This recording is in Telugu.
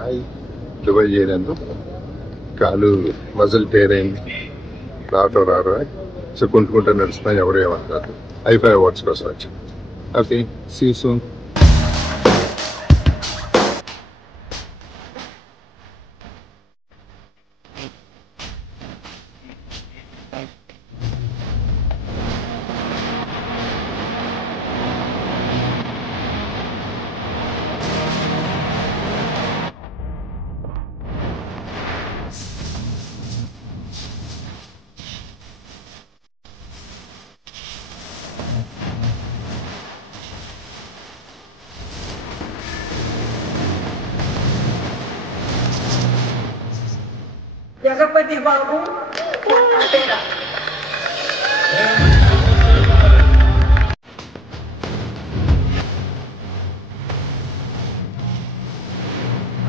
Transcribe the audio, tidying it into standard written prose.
హాయ్. దుబాయ్ చేయలేదు, కాలు మజిల్ టేర్ అయింది, రావటం రారు. సో కుంటుకుంటూ నడుస్తున్నా, ఎవరు ఏమంటారు. ఐఫై అవార్డ్స్ కోసం వచ్చి. Okay, see soon. Jagapati Babu, Atera.